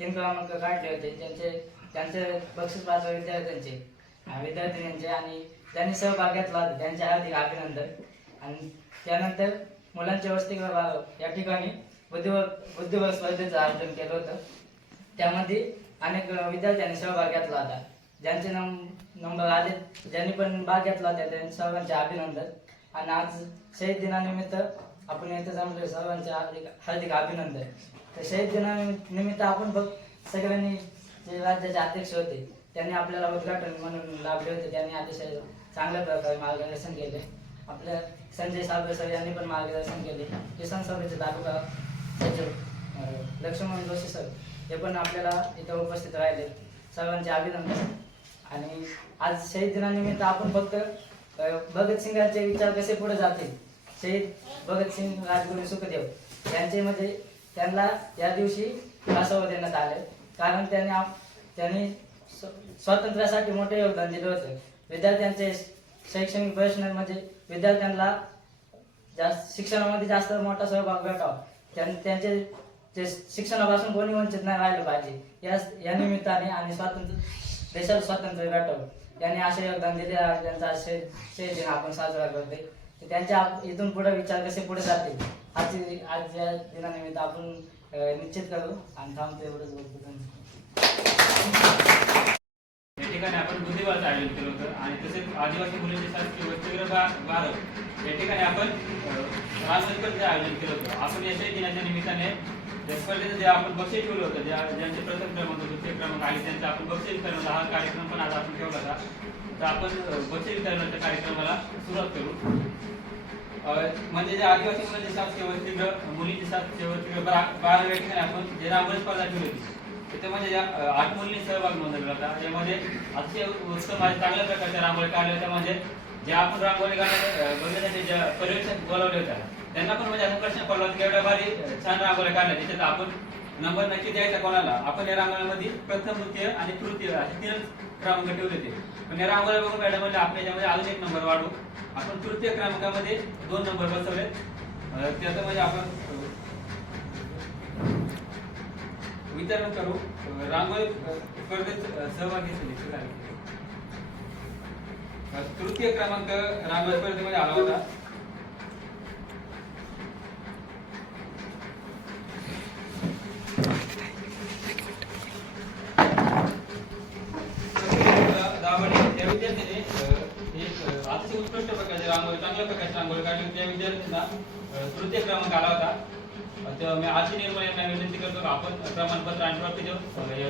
तीन क्रमांक काढले होते त्यांचे त्यांचे बक्षीस पात्र विद्यार्थ्यांचे विद्यार्थिनींचे आणि त्यांनी सहभाग घेतला होता त्यांचे हार्दिक अभिनंदन. आणि त्यानंतर मुलांच्या वसतिगृह या ठिकाणी बुद्धिबळ बुद्धिबळ स्पर्धेचं आयोजन केलं होतं. त्यामध्ये अनेक विद्यार्थ्यांनी सहभाग घेतला होता. ज्यांचे नम नंबर आले ज्यांनी पण भाग घेतला होता त्यांनी सर्वांचे अभिनंदन. आणि आज शहीद दिनानिमित्त आपण येथे जमले सर्वांचे हार्दिक हार्दिक अभिनंदन. तर शहीद दिनानिमित्त आपण बघ सगळ्यांनी जे राज्याचे अध्यक्ष होते त्यांनी आपल्याला उद्घाटन म्हणून लाभले होते. त्यांनी अतिशय चांगल्या प्रकारे मार्गदर्शन केले. आपल्या संजय साबळे सर यांनी पण मार्गदर्शन केले. किसान सभेचे तालुका सचिव लक्ष्मण जोशी सर हे पण आपल्याला इथं उपस्थित राहिले. सर्वांचे अभिनंदन. आणि आज शहीद दिनानिमित्त आपण फक्त भगतसिंगांचे विचार कसे पुढे जातील? शहीद भगतसिंग राजगुरू सुखदेव यांचे म्हणजे त्यांना या दिवशी वासव देण्यात आले. कारण त्यांनी त्यांनी स्व- स्वातंत्र्यासाठी मोठे योगदान दिले होते. विद्यार्थ्यांचे शैक्षणिक प्रश्न म्हणजे विद्यार्थ्यांना जास्त शिक्षणामध्ये जास्त मोठा सहभाग भेटावा. त्यां- त्यांचे जे शिक्षणापासून कोणी वंचित नाही राहिलं पाहिजे. या या निमित्ताने आणि स्वातंत्र्य देशाला स्वातंत्र्य भेटावं. यांनी असे योगदान दिले त्यांचा आज दिन आपण साजरा करतोय. त्यांच्या इथून पुढे विचार कसे पुढे जातील आज आज या दिनानिमित्त आपण निश्चित करू आणि थांबतो एवढंच बोलतो. या ठिकाणी आपण बुद्धिबळाचं आयोजन केलं होतं आणि तसेच आदिवासी मुलींचे शासकीय वस्तीग्रह बा- या ठिकाणी आपण राष्ट्रस्पर्धेचं आयोजन केलं होतं. आपण या दिनाच्या निमित्ताने त्या जे आपण बक्षीस ठेवलं होतं ज्या ज्यांचे प्रथम क्रमांक क्रमांक आले त्यांचा आपण बक्षीस हा कार्यक्रम पण आज आपण ठेवला होता. तर आपण बक्षीस वितरणाच्या कार्यक्रमाला सुरुवात करू. म्हणजे जे आदिवासी मुलांचे शासकीय वसतिगृह मुलींचे शासकीय वसतिगृह बारा आपण जे रांगोळी स्पर्धा ठेवली होती त्याच्यामध्ये म्हणजे आठ मुलींनी सहभाग नोंदवला होता. यामध्ये अतिशय उत्तम चांगल्या प्रकारच्या रांगोळी काढल्या होत्या म्हणजे जे आपण रांगोळी काढल्या बघण्यासाठी ज्या पर्यवेक्षक बोलावले होत्या त्यांना पण म्हणजे असा प्रश्न पडला होता की एवढ्या भारी छान रांगोळ्या काढल्या. त्याच्यात आपण नंबर नक्की द्यायचा कोणाला. आपण या रांगोळ्यामध्ये प्रथम तृतीय आणि तृतीय असे तीन क्रमांक ठेवले होते. पण या रांगोळ्या बघून मॅडम म्हणजे आपण याच्यामध्ये अजून एक नंबर वाढू. आपण तृतीय क्रमांकामध्ये दोन नंबर बसवले. अ, त्याचं म्हणजे आपण अ, वितरण करू. रांगोळी स्पर्धेत सहभागी झाले. तृतीय क्रमांक रांगोळी स्पर्धेमध्ये आला होता. त्या विद्यार्थ्याने एक अतिशय उत्कृष्ट प्रकारचे रांगोळी चांगल्या प्रकारची रांगोळी काढली. त्या विद्यार्थ्यांना तृतीय क्रमांक आला होता. तर मी आशी निर्मळ यांना विनंती करतो. आपण प्रमाणपत्र आणि ट्रॉफी देऊ या